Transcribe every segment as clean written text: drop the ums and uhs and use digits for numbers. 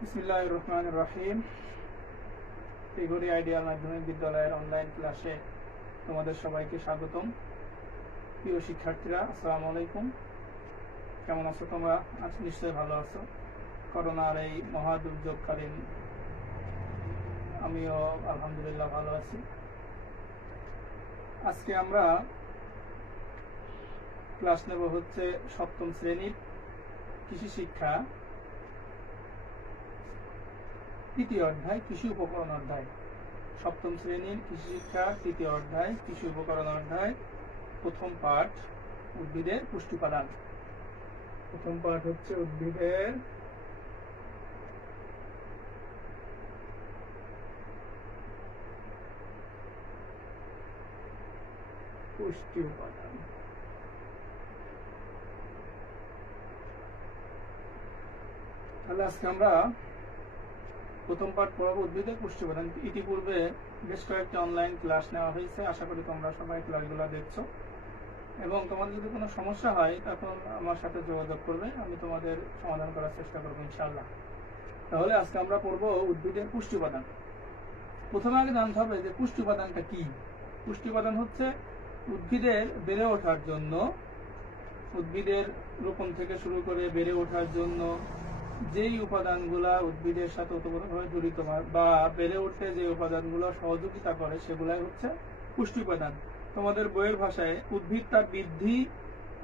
বিসমিল্লাহির রহমানির রহিম। টিগরি আইডিয়াল মাধ্যমিক বিদ্যালয়ের অনলাইন ক্লাসে তোমাদের সবাইকে স্বাগতম। প্রিয় শিক্ষার্থীরা, আসসালামু আলাইকুম। কেমন আছো তোমরা? আজ নিশ্চয়ই ভালো আছো। করোনার এই মহা দুর্যোগকালীন আমিও আলহামদুলিল্লাহ ভালো আছি। আজকে আমরা ক্লাস নেব হচ্ছে সপ্তম শ্রেণীর কৃষি শিক্ষা তৃতীয় অধ্যায় কৃষি উপকরণ অধ্যায়। সপ্তম শ্রেণীর কৃষি শিক্ষা তৃতীয় অধ্যায় কৃষি উপকরণ অধ্যায় প্রথম পাঠ উদ্ভিদের পুষ্টি উপাদান। প্রথম পাঠ হচ্ছে উদ্ভিদের পুষ্টি উপাদান। তাহলে আজকে আমরা প্রথম পাঠ পড়াবো উদ্ভিদের পুষ্টি উপাদান। ইতিপূর্বে বেশ কয়েকটি অনলাইন ক্লাস নেওয়া হয়েছে, আশা করি তোমরা সবাই ক্লাসগুলো দেখছো এবং তোমাদের যদি কোনো সমস্যা হয় তখন আমার সাথে যোগাযোগ করবে, আমি তোমাদের সমাধান করার চেষ্টা করবো ইনশাআল্লাহ। তাহলে আজকে আমরা পড়বো উদ্ভিদের পুষ্টি উপাদান। প্রথমে আগে জানতে হবে যে পুষ্টি উপাদানটা কি। পুষ্টি উপাদান হচ্ছে উদ্ভিদের বেড়ে ওঠার জন্য, উদ্ভিদের রোপণ থেকে শুরু করে বেড়ে ওঠার জন্য যেই উপাদানগুলা উদ্ভিদের সাথে ওতপ্রোতভাবে জড়িত হয় বা বেড়ে উঠতে যে উপাদানগুলো সহযোগিতা করে সেগুলাই হচ্ছে পুষ্টি উপাদান। তোমাদের বইয়ের ভাষায় উদ্ভিদ তার বৃদ্ধি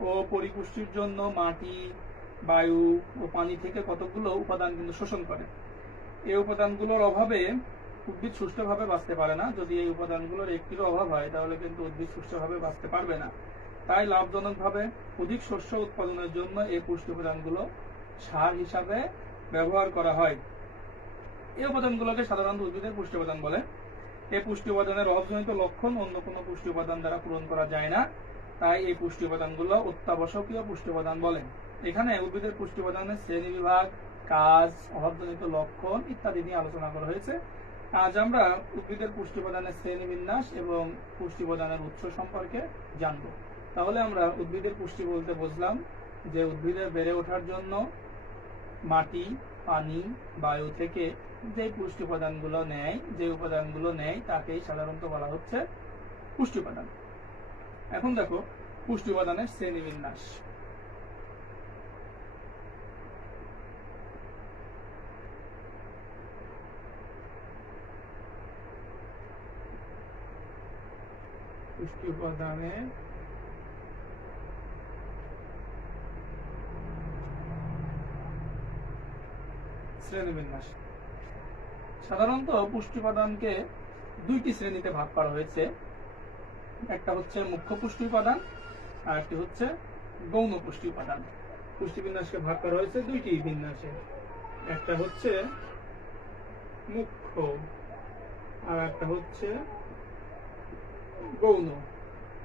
ও পরিপুষ্টির জন্য মাটি, বায়ু ও পানি থেকে কতগুলো উপাদান কিন্তু শোষণ করে। এই উপাদানগুলোর অভাবে উদ্ভিদ সুষ্ঠুভাবে বাঁচতে পারে না। যদি এই উপাদানগুলোর একটিরও অভাব হয় তাহলে কিন্তু উদ্ভিদ সুষ্ঠুভাবে বাঁচতে পারবে না। তাই লাভজনকভাবে অধিক শস্য উৎপাদনের জন্য এই পুষ্টি উপাদানগুলো সার হিসাবে ব্যবহার করা হয়। এই উপাদানগুলোকে সাধারণত উদ্ভিদের পুষ্টি উপাদান বলে। এই পুষ্টি উপাদানের অভাবজনিত লক্ষণ অন্য কোনো পুষ্টি উপাদান দ্বারা পূরণ করা যায় না, তাই এই পুষ্টি উপাদানগুলো অত্যাবশ্যকীয় পুষ্টি উপাদান বলে। এখানে উদ্ভিদের পুষ্টি উপাদানের শ্রেণী বিভাগ, কাজ, অভাবজনিত লক্ষণ ইত্যাদি নিয়ে আলোচনা করা হয়েছে। আজ আমরা উদ্ভিদের পুষ্টি উপাদানের শ্রেণী বিন্যাস এবং পুষ্টি উপাদানের উৎস সম্পর্কে জানব। তাহলে আমরা উদ্ভিদের পুষ্টি বলতে বুঝলাম যে উদ্ভিদের বেড়ে ওঠার জন্য মাটি, পানি, বায়ু থেকে যে পুষ্টি উপাদানগুলো নেয় তাকেই সাধারণত বলা হচ্ছে পুষ্টি উপাদান। এখন দেখো পুষ্টি উপাদানের শ্রেণীবিন্যাস। পুষ্টি উপাদানের শ্রেণীবিন্যাস। সাধারণত পুষ্টি উপাদানকে দুইটি শ্রেণীতে ভাগ করা হয়েছে। একটা হচ্ছে মুখ্য পুষ্টি উপাদান আর একটি হচ্ছে গৌণ পুষ্টি উপাদান। পুষ্টি বিন্যাসকে ভাগ করা হয়েছে দুইটি বিন্যাসে, একটা হচ্ছে মুখ্য আর একটা হচ্ছে গৌণ।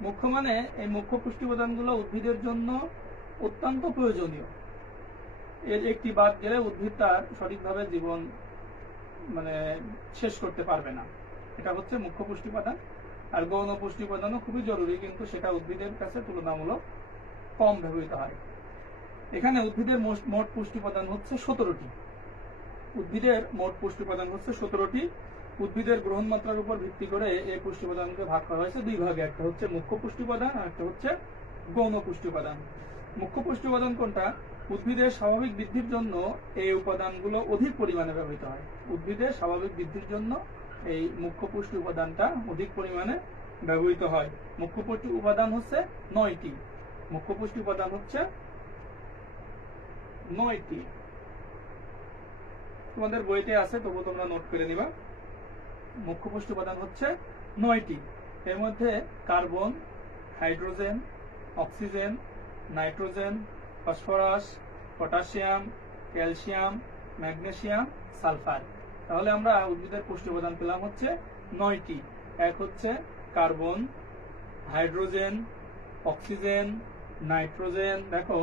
মুখ্য মানে এই মুখ্য পুষ্টি উপাদানগুলো উদ্ভিদের জন্য অত্যন্ত প্রয়োজনীয়। এর একটি বাদ গেলে উদ্ভিদ তার সঠিকভাবে জীবন শেষ করতে পারবে না। এটা হচ্ছে মুখ্য পুষ্টি উপাদান। আর গৌণ পুষ্টি উপাদানও খুবই জরুরি, কিন্তু সেটা উদ্ভিদের কাছে তুলনামূলক কম ব্যবহৃত হয়। এখানে উদ্ভিদের মোট পুষ্টি উপাদান হচ্ছে 17টি। উদ্ভিদের মোট পুষ্টি উপাদান হচ্ছে 17টি। উদ্ভিদের গ্রহণ মাত্রার উপর ভিত্তি করে এই পুষ্টি উপাদানকে ভাগ করা হয়েছে দুই ভাগে, একটা হচ্ছে মুখ্য পুষ্টি উপাদান আর একটা হচ্ছে গৌণ পুষ্টি উপাদান। মুখ্য পুষ্টি উপাদান কোনটা? উদ্ভিদের স্বাভাবিক বৃদ্ধির জন্য এই উপাদানগুলো অধিক পরিমাণে ব্যবহৃত হয়। উদ্ভিদের স্বাভাবিক বৃদ্ধির জন্য এই মুখ্য পুষ্টি উপাদানটা অধিক পরিমাণে ব্যবহৃত হয়। মুখ্য পুষ্টি উপাদান হচ্ছে 9টি। মুখ্য পুষ্টি উপাদান হচ্ছে 9টি। তোমাদের বইতে আছে, তবু তোমরা নোট করে নিবা। মুখ্য পুষ্টি উপাদান হচ্ছে 9টি। এর মধ্যে carbon, hydrogen, oxygen, nitrogen, phosphorus, potassium, calcium, magnesium, sulphur. তাহলে আমরা উদ্ভিদের পুষ্টি উপাদান পেলাম হচ্ছে 9টি। এক হচ্ছে কার্বন, হাইড্রোজেন, অক্সিজেন, নাইট্রোজেন। দেখো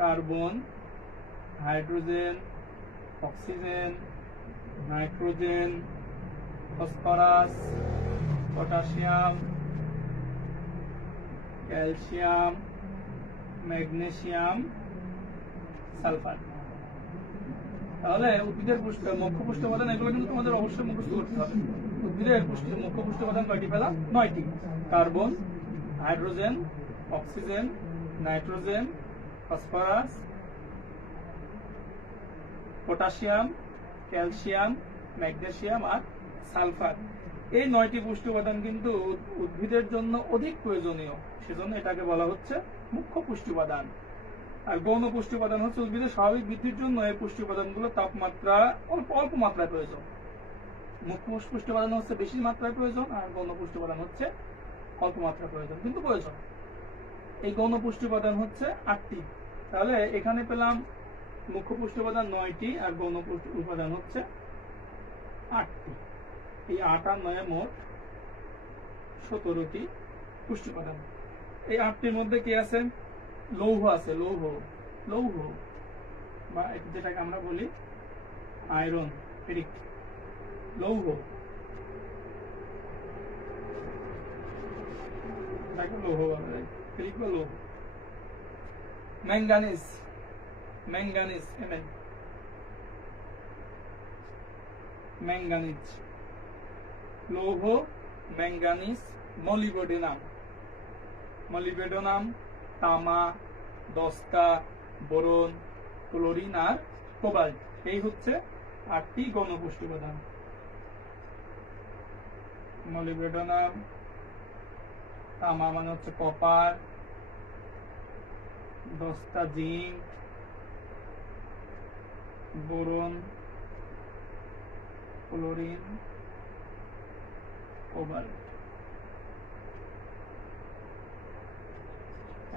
carbon, hydrogen, oxygen, nitrogen, phosphorus, potassium, calcium, magnesium, sulphur. তাহলে উদ্ভিদের মুখ্য পুষ্টি উপাদান এগুলো কিন্তু তোমাদের অবশ্যই মুখস্থ করতে হবে। উদ্ভিদের মুখ্য পুষ্টি উপাদান কয়টি পেলাম? 9টি। Carbon, hydrogen, oxygen, nitrogen, phosphorus, potassium, calcium, magnesium আর সালফার। এই 9টি পুষ্টি উপাদান কিন্তু উদ্ভিদের জন্য অধিক প্রয়োজনীয়, সেজন্য এটাকে বলা হচ্ছে মুখ্য পুষ্টি উপাদান। আর গৌণ পুষ্টি উপাদান হচ্ছে উদ্ভিদের স্বাভাবিক বৃদ্ধির জন্য এই পুষ্টি উপাদানগুলো তাপমাত্রা অল্প মাত্রায় প্রয়োজন। মুখ্য পুষ্টি উপাদান হচ্ছে বেশি মাত্রায় প্রয়োজন, আর গৌণ পুষ্টি উপাদান হচ্ছে অল্প মাত্রায় প্রয়োজন কিন্তু প্রয়োজন। এই গৌণ পুষ্টি উপাদান হচ্ছে 8টি। তাহলে এখানে পেলাম মুখ্য পুষ্টি উপাদান 9টি আর গৌণ পুষ্টি উপাদান হচ্ছে 8টি। এই 8 আর 9 মোট 17টি পুষ্টি উপাদান। এই 8টির মধ্যে কি আছে? লৌহ আছে, লৌহ বা যেটাকে আমরা বলি আয়রন, ফেরিক লৌহ, লৌহ বলা যায়, ফেরিক বা লৌহ। ম্যাঙ্গানিজ, ম্যাঙ্গানিজ, লৌহ, ম্যাঙ্গানিজ, মলিবেডোনাম, তামা, দস্তা, বোরন, ক্লোরিন আর কোবাল্ট। এই হচ্ছে 8টি গৌণ পুষ্টি উপাদান। মলিবেডোনাম, তামা মানে হচ্ছে কপার, দস্তা জিঙ্ক, বোরন, ক্লোরিন, কোবাল্ট।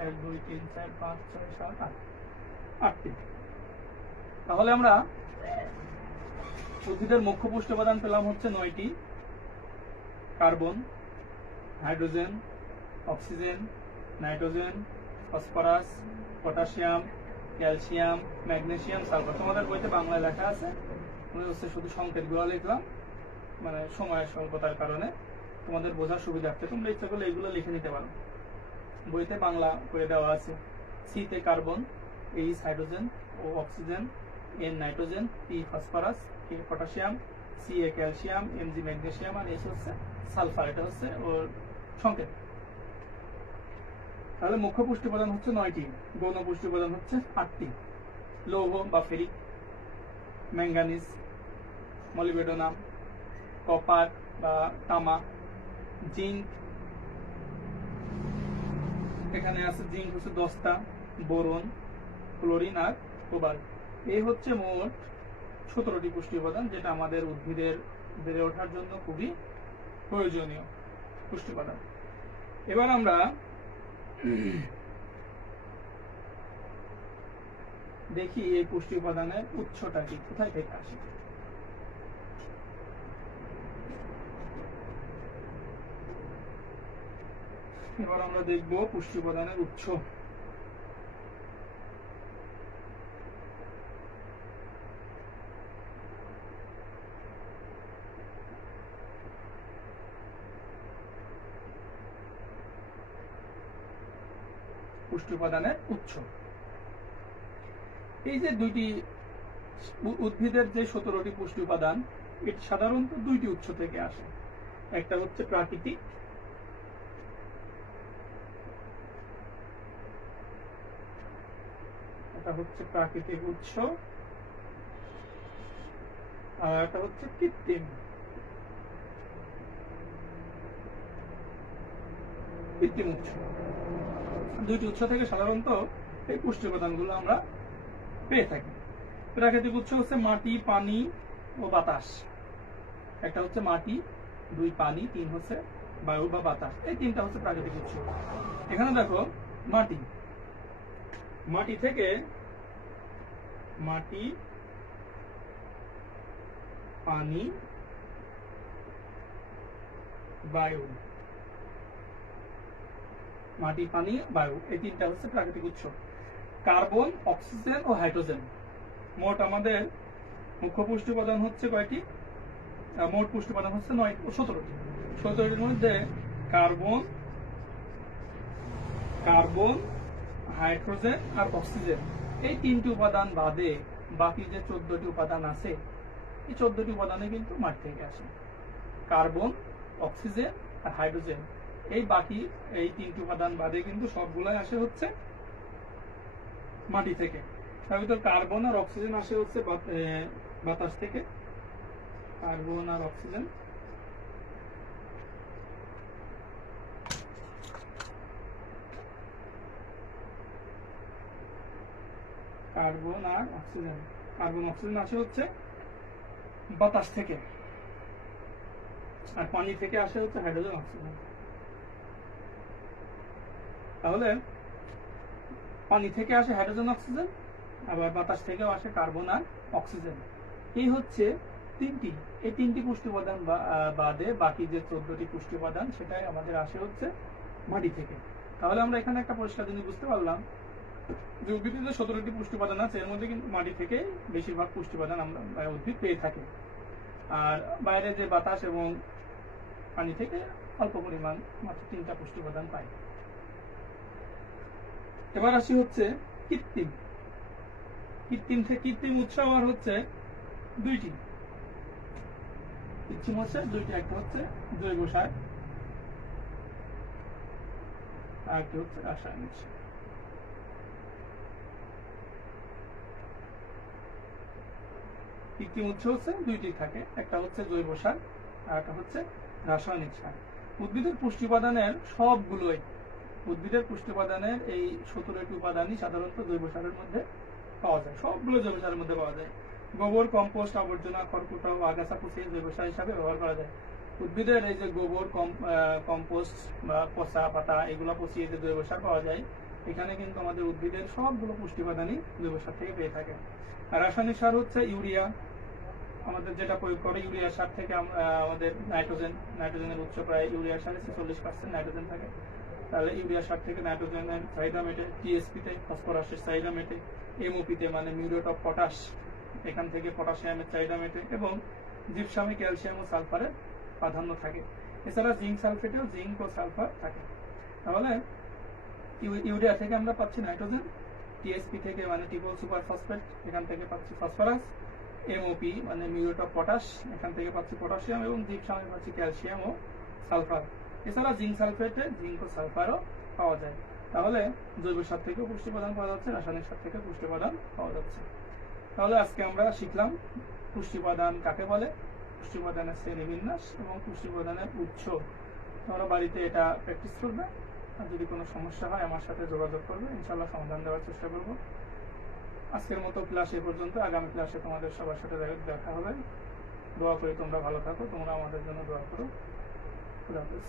1 2 3 4 5 6 7 8 8টি। তাহলে আমরা উদ্ভিদের মুখ্য পুষ্টি উপাদান পেলাম হচ্ছে 9টি। Carbon, hydrogen, oxygen, nitrogen, phosphorus, potassium, calcium, magnesium, sulphur. তোমাদের বইতে বাংলায় লেখা আছে, মনে হচ্ছে শুধু সংকেতগুলো লিখলাম, মানে সময়ের স্বল্পতার কারণে তোমাদের বোঝার সুবিধার্থে তোমরা ইচ্ছা করলে এগুলো লিখে নিতে পারো। বইতে বাংলা করে দেওয়া আছে। সিতে carbon, H hydrogen, O oxygen, N nitrogen, P phosphorus, K potassium, C A calcium, M G magnesium আর এস হচ্ছে সালফার। এটা হচ্ছে ওর সংকেত। তাহলে মুখ্য পুষ্টি উপাদান হচ্ছে 9টি, গৌণ পুষ্টি উপাদান হচ্ছে 8টি। লৌহ বা ফেরিক, ম্যাঙ্গানিজ, মলিবেডোনাম, কপার বা তামা, জিঙ্ক, এখানে আছে জিঙ্ক হচ্ছে দস্তা, বোরন, ক্লোরিন আর কোবাল্ট। এই হচ্ছে মোট 17টি পুষ্টি উপাদান, যেটা আমাদের উদ্ভিদের বেড়ে ওঠার জন্য খুবই প্রয়োজনীয় পুষ্টি উপাদান। এবার আমরা দেখি এই পুষ্টি উপাদানের উৎসটা কি, কোথায় থেকে আসে। এবার আমরা দেখব পুষ্টি উপাদানের উৎস। পুষ্টি উপাদানের উৎস, এই যে দুইটি উদ্ভিদের যে 17টি পুষ্টি উপাদান, এটি সাধারণত 2টি উৎস থেকে আসে। একটা হচ্ছে প্রাকৃতিক, উৎস, আর একটা হচ্ছে কৃত্রিম উৎস। 2টি উৎস থেকে সাধারণত এই পুষ্টি উপাদানগুলো আমরা পেয়ে থাকি। প্রাকৃতিক উৎস হচ্ছে মাটি, পানি ও বাতাস। একটা হচ্ছে মাটি, 2 পানি, 3 হচ্ছে বায়ু বা বাতাস। এই 3টা হচ্ছে প্রাকৃতিক উৎস। এখানে দেখো মাটি থেকে মাটি, পানি, বায়ু, মাটি, পানি, বায়ু, এই 3টা হচ্ছে প্রাকৃতিক উৎস। কার্বন, অক্সিজেন ও হাইড্রোজেন। মোট আমাদের মুখ্য পুষ্টি উপাদান হচ্ছে কয়টি? মোট পুষ্টি উপাদান হচ্ছে 17টি। 17টির মধ্যে কার্বন, হাইড্রোজেন আর অক্সিজেন, এই 3টি উপাদান বাদে বাকি যে 14টি উপাদান আছে, এই 14টি উপাদানে কিন্তু মাটি থেকে আসে। কার্বন, অক্সিজেন আর হাইড্রোজেন, এই বাকি এই 3টি উপাদান বাদে কিন্তু সবগুলাই আসে হচ্ছে মাটি থেকে। তার ভিতর কার্বন আর অক্সিজেন আসে হচ্ছে বাতাস থেকে। কার্বন আর অক্সিজেন কার্বন অক্সিজেন আসে হচ্ছে বাতাস থেকে, আর পানি থেকে আসে হচ্ছে হাইড্রোজেন, অক্সিজেন। তাহলে পানি থেকে আসে হাইড্রোজেন, অক্সিজেন, আবার বাতাস থেকেও আসে কার্বন আর অক্সিজেন। এই হচ্ছে এই তিনটি পুষ্টি উপাদান বাদে বাকি যে 14টি পুষ্টি উপাদান সেটাই আমাদের আসে হচ্ছে মাটি থেকে। তাহলে আমরা এখানে একটা পরিষ্কার জিনিস বুঝতে পারলাম যে উদ্ভিদের যে 17টি পুষ্টি উপাদান আছে এর মধ্যে কিন্তু মাটি থেকে বেশিরভাগ পুষ্টি উপাদান আমরা উদ্ভিদ পেয়ে থাকি, আর বাইরে যে বাতাস এবং পানি থেকে অল্প পরিমাণ মাত্র 3টা পুষ্টি উপাদান পাই। এবার আসি হচ্ছে কৃত্রিম উৎস আর হচ্ছে দুইটি। কৃত্রিম হচ্ছে দুইটি, একটা হচ্ছে জৈব সার আর একটা হচ্ছে রাসায়নিক সার। কৃত্রিম উৎস হচ্ছে দুইটি থাকে, একটা হচ্ছে জৈব সার আর একটা হচ্ছে রাসায়নিক সার। উদ্ভিদের পুষ্টি উপাদানের সবগুলোই, উদ্ভিদের পুষ্টি উপাদানের এই 17টি উপাদানই সাধারণত জৈব সারের মধ্যে পাওয়া যায়, সবগুলো জৈব সারের মধ্যে পাওয়া যায়। গোবর, কম্পোস্ট, আবর্জনা, খড়কুটো, আগাছা পচিয়ে জৈব সার হিসাবে ব্যবহার করা যায়। উদ্ভিদের এই যে গোবর, কম্পোস্ট বা পচা পাতা এগুলো পচিয়ে যে জৈব সার পাওয়া যায়, এখানে কিন্তু আমাদের উদ্ভিদের সবগুলো পুষ্টি উপাদানই জৈব সার থেকে পেয়ে থাকে। আর রাসায়নিক সার হচ্ছে ইউরিয়া, আমাদের যেটা প্রয়োগ করে ইউরিয়া সার থেকে আমাদের নাইট্রোজেনের উৎস প্রায় ইউরিয়া সারে 46% নাইট্রোজেন থাকে। তাহলে ইউরিয়া সার থেকে নাইট্রোজেনের চাহিদা মেটে, টিএসপিতে ফসফরাসের চাহিদা মেটে, এমওপিতে মানে মিউরেট অফ পটাশ এখান থেকে পটাশিয়ামের চাহিদা মেটে, এবং জিপসামে ক্যালসিয়াম ও সালফারের প্রাধান্য থাকে। এছাড়া জিঙ্ক সালফেটেও জিঙ্ক ও সালফার থাকে। তাহলে ইউরিয়া থেকে আমরা পাচ্ছি নাইট্রোজেন, টিএসপি থেকে মানে ট্রিপল সুপার ফসফেট এখান থেকে পাচ্ছি ফসফরাস, এমওপি মানে মিউরেট অফ পটাশ এখান থেকে পাচ্ছি পটাশিয়াম, এবং জিপসামে পাচ্ছি ক্যালসিয়াম ও সালফার। এছাড়া জিঙ্ক সালফেটে জিঙ্ক ও সালফারও পাওয়া যায়। তাহলে জৈব সার থেকেও পুষ্টি উপাদান পাওয়া যাচ্ছে, রাসায়নিক সার থেকে পুষ্টি উপাদান পাওয়া যাচ্ছে। তাহলে আজকে আমরা শিখলাম পুষ্টি উপাদান কাকে বলে, পুষ্টি উপাদানের শ্রেণীবিন্যাস এবং পুষ্টি উপাদানের উৎস। তোমরা বাড়িতে এটা প্র্যাকটিস করবে, আর যদি কোনো সমস্যা হয় আমার সাথে যোগাযোগ করবে, ইনশাআল্লাহ সমাধান দেওয়ার চেষ্টা করব। আজকের মতো ক্লাস এ পর্যন্ত। আগামী ক্লাসে তোমাদের সবার সাথে দেখা হবে। দোয়া করি তোমরা ভালো থাকো, তোমরা আমাদের জন্য দোয়া করো। খুদা হাফেজ।